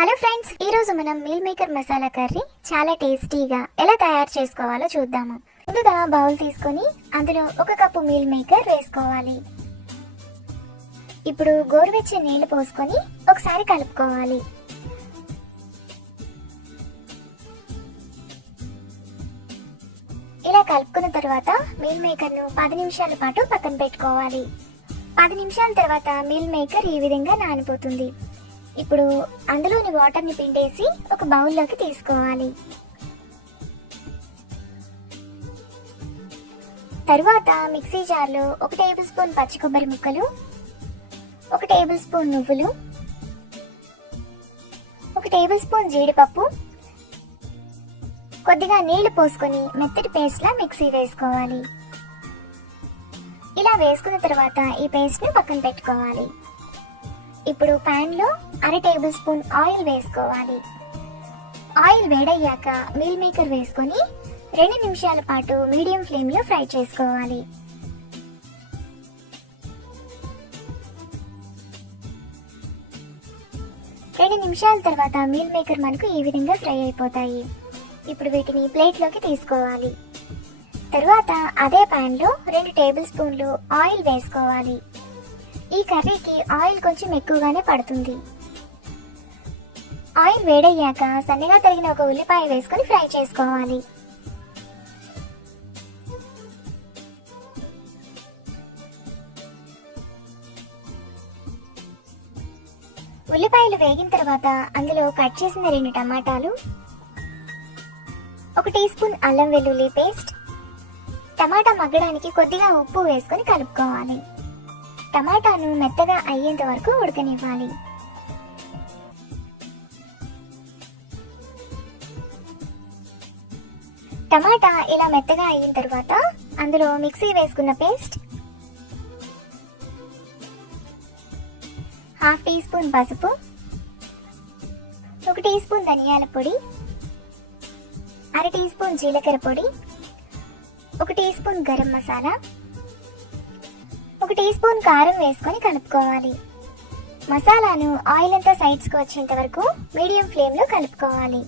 Hello friends, ఈ రోజు మనం మీల్ మేకర్ మసాలా కర్రీ చాలా టేస్టీగా ఎలా తయారు చేసుకోవాలో చూద్దాము. ముందుగా బౌల్ తీసుకొని అందులో 1 కప్పు మీల్ మేకర్ వేసుకోవాలి. ఇప్పుడు గోరువెచ్చని నీళ్లు పోసుకొని ఒకసారి కలుపుకోవాలి. ఇలా కలుపుకున్న తర్వాత మీల్ మేకర్ ను 10 నిమిషాల పాటు పక్కన పెట్టుకోవాలి. 10 నిమిషాల తర్వాత మీల్ మేకర్ ఈ విధంగా నానిపోతుంది. ఇప్పుడు అందులోని వాటర్ ని పిండేసి ఒక బౌల్లోకి తీసుకోవాలి. తరువాత మిక్సీ జార్లో 1 టేబుల్ స్పూన్ పచ్చి కొబ్బరి ముక్కలు, 1 టేబుల్ స్పూన్ నువ్వులు, 1 టేబుల్ స్పూన్ జీడిపప్పు, కొద్దిగా నీళ్లు పోసుకొని మెత్తటి పేస్ట్ లా మిక్సీ వేసుకోవాలి. ఇలా వేసుకున్న తర్వాత ఈ పేస్ట్ ను పక్కన పెట్టుకోవాలి. ఇప్పుడు పాన్ లో 1/2 టేబుల్ స్పూన్ ఆయిల్ వేసుకోవాలి. ఆయిల్ వేడయ్యాక మీల్ మేకర్ వేసుకొని 2 నిమిషాల పాటు మీడియం ఫ్లేమ్ లో ఫ్రై చేసుకోవాలి. రెండు నిమిషాల తర్వాత మీల్ మేకర్ మనకు ఈ విధంగా ఫ్రై అయిపోతాయి. ఇప్పుడు వీటిని ప్లేట్ లోకి తీసుకోవాలి. తరువాత అదే పాన్ లో 2 టేబుల్ స్పూన్లు ఆయిల్ వేసుకోవాలి. ఈ కర్రీకి ఆయిల్ కొంచెం ఎక్కువగానే పడుతుంది. ఆయిల్ వేడయ్యాక సన్నగా తరిగిన 1 ఉల్లిపాయ వేసుకొని ఫ్రై చేసుకోవాలి. ఉల్లిపాయలు వేగిన తర్వాత అందులో కట్ చేసిన 2 టమాటాలు, 1 టీ స్పూన్ అల్లం వెల్లుల్లి పేస్ట్, టమాటా మగ్గడానికి కొద్దిగా ఉప్పు వేసుకొని కలుపుకోవాలి. టమాటాను మెత్తగా అయ్యేంత వరకు ఉడకనివ్వాలి. టమాటా ఇలా మెత్తగా అయిన తర్వాత అందులో మిక్సీ వేసుకున్న పేస్ట్, 1/2 టీ స్పూన్ పసుపు, 1 టీ స్పూన్ ధనియాల పొడి, 1/2 టీ స్పూన్ జీలకర్ర పొడి, 1 teaspoon garam masala, 1 teaspoon కారం వేసుకొని కలుపుకోవాలి. మసాలాను ఆయిల్ అంతా సైడ్స్ కు వచ్చేంత వరకు మీడియం ఫ్లేమ్ లో కలుపుకోవాలి.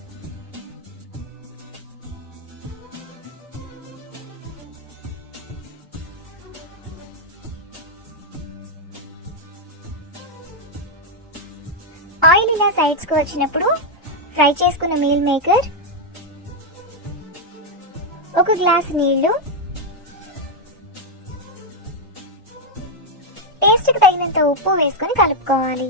ఆయిల్ ఇలా సైడ్స్ కు వచ్చినప్పుడు ఫ్రై చేసుకున్న మీల్ మేకర్, 1 గ్లాస్ నీళ్లు, టేస్ట్ కు తగినంత ఉప్పు వేసుకొని కలుపుకోవాలి.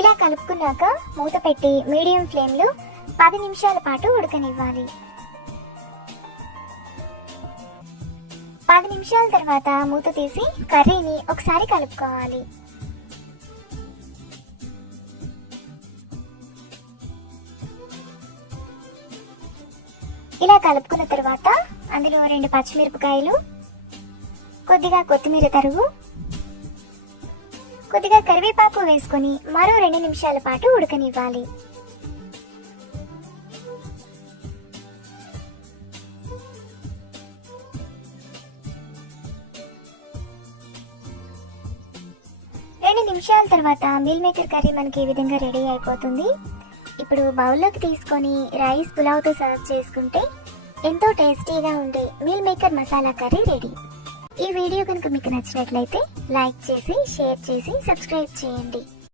ఇలా కలుపుకున్నాక మూత పెట్టి మీడియం ఫ్లేమ్ లో 10 నిమిషాల పాటు ఉడకనివ్వాలి. 10 నిమిషాల తర్వాత మూత తీసి కర్రీని ఒకసారి కలుపుకోవాలి. ఇలా కలుపుకున్న తర్వాత అందులో 2 పచ్చిమిరపకాయలు, కొద్దిగా కొత్తిమీర తరుగు, కొద్దిగా కరివేపాకు వేసుకొని మరో 2 నిమిషాల పాటు ఉడకనివ్వాలి. రెండు నిమిషాల తర్వాత మీల్ మేకర్ కర్రీ మనకి ఈ విధంగా రెడీ అయిపోతుంది. ఇప్పుడు బౌల్లోకి తీసుకొని రైస్ పులావ్తో సర్వ్ చేసుకుంటే ఎంతో టేస్టీగా ఉండే meal maker masala curry ready. ఈ వీడియో కనుక మీకు నచ్చినట్లయితే లైక్ చేసి, షేర్ చేసి, సబ్స్క్రైబ్ చేయండి.